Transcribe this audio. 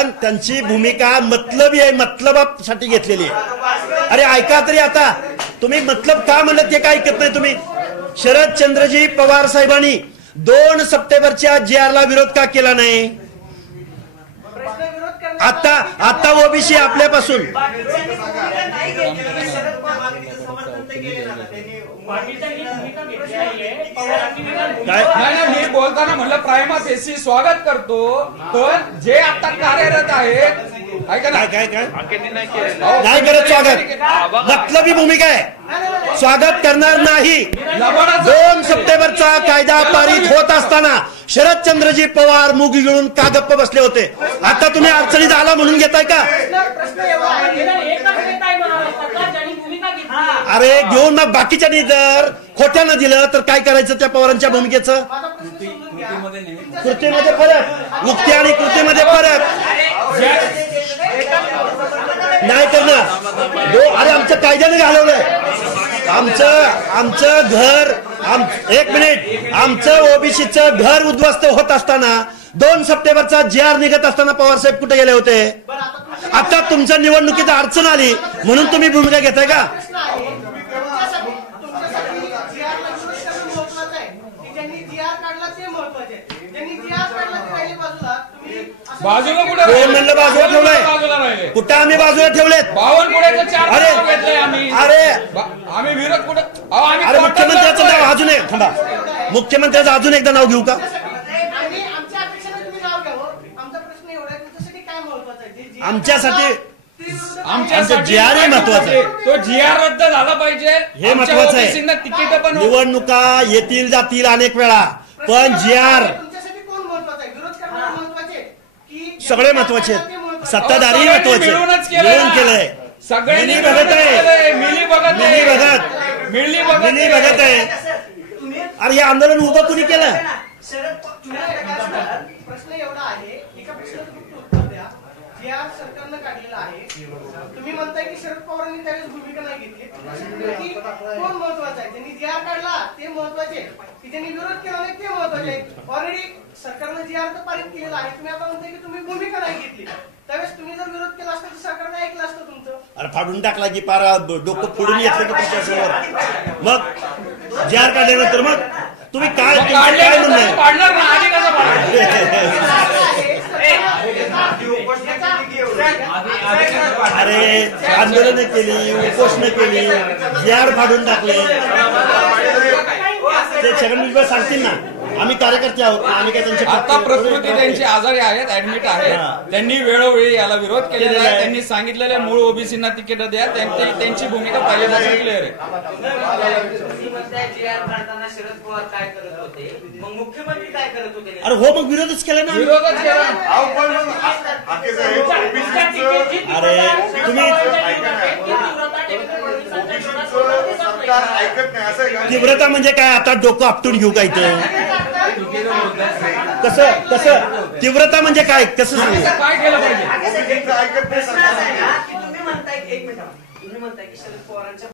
पण त्यांची भूमिका मतलबी आहे, मतलबासाठी घेतलेली आहे. अरे ऐका तरी आता, तुम्ही मतलब का म्हणलं ते काय ऐकत नाही तुम्ही. शरदचंद्रजी पवार साहेबांनी 2 सप्टेंबरच्या JR विरोध का केला नाही. आता ओबीसी आपल्यापासून मी बोलताना म्हणलं प्रायमा फेसी स्वागत करतो, पण जे आता कार्यरत आहेत काय नाही करत स्वागत. मतलबी भूमिका आहे, स्वागत करणार नाही. 2 सप्टेंबरचा कायदा पारित होत असताना शरदचंद्रजी पवार मुग गिळून का गप्प बसले होते. आता तुम्ही अडचणीत आला म्हणून घेताय का. अरे घेऊन मग बाकीच्यांनी जर खोट्यानं दिलं तर काय करायचं त्या पवारांच्या भूमिकेचं. कृतीमध्ये फरक, मुक्ती आणि कृतीमध्ये फरक नाही करणार. अरे आमच्या कायद्याने घालवलंय. आमचं घर, 1 मिनिट, आमचं ओबीसीचं घर उद्ध्वस्त होत असताना 2 सप्टेंबरचा JR निघत असताना पवारसाहेब कुठे गेले होते. आता तुमच्या निवडणुकीत अडचण आली म्हणून तुम्ही भूमिका घेताय का. बाजूला कुठे म्हणलं बाजूला ठेवलंय. कुठं आम्ही बाजूला ठेवलेत. अरे विरोध कुठे. अरे मुख्यमंत्र्याचं नाव अजून एक थांबा, मुख्यमंत्र्याचं अजून एकदा नाव घेऊ का. आमच्यासाठी JR महत्वाचं आहे. तो JR रद्द झाला पाहिजे हे महत्वाचं आहे. तिकीट पण निवडणुका येतील जातील अनेक वेळा, पण JR सगळे महत्वाचे आहेत. सत्ताधारी महत्वाचे मिळून केलंय. सगळ्यांनी बघत आहे, मिली बघत आहे. अरे हे आंदोलन उभं कुणी केलं. प्रश्न एवढा आहे, एका प्रश्नाचं उत्तर द्या. JR सरकारनं काढलेला आहे, तुम्ही म्हणताय की शरद पवारांनी त्यावेळेस भूमिका नाही घेतली. कोण महत्वाचं आहे. ज्यांनी JR काढला ते महत्वाचे, की ज्यांनी विरोध केला नाही ते महत्वाचे. ऑलरेडी सरकारनं JR तर पारित केलेला आहे. तुम्ही आता म्हणताय की तुम्ही भूमिका नाही घेतली. त्यावेळेस तुम्ही जर विरोध केला असता तर सरकारने ऐकलं असतं तुमचं. अरे फाडून टाकला की पारा डोकं फोडून येतलं की तुमच्या समोर. मग JR काढल्यानंतर मग तुम्ही काय म्हणणं आहे. अरे आंदोलन केली, उपोषण केली, JR फाडून टाकले. ते छगन भुजबळ सांगतील ना, आम्ही कार्यकर्ते आहोत. आम्ही काय त्यांचे आता प्रकृती त्यांची आजारी आहेत, ऍडमिट आहेत. त्यांनी वेळोवेळी याला विरोध केलेला आहे. त्यांनी सांगितलेल्या मूळ ओबीसींना तिकीट द्या. त्यांची भूमिका पहिल्यापासून क्लिअर आहे. शरद पवार काय करत होते, मग मुख्यमंत्री काय करत होते. अरे हो, मग विरोधच केला ना. विरोधच केला. अरे तुम्ही तीव्रता म्हणजे काय. आता डोकं आपटून घेऊ का इथं. कसं तीव्रता म्हणजे काय, कसं सांगू. काय केलं पाहिजे. तुम्ही म्हणताय, 1 मिनिट, तुम्ही म्हणताय की शरद पवारांच्या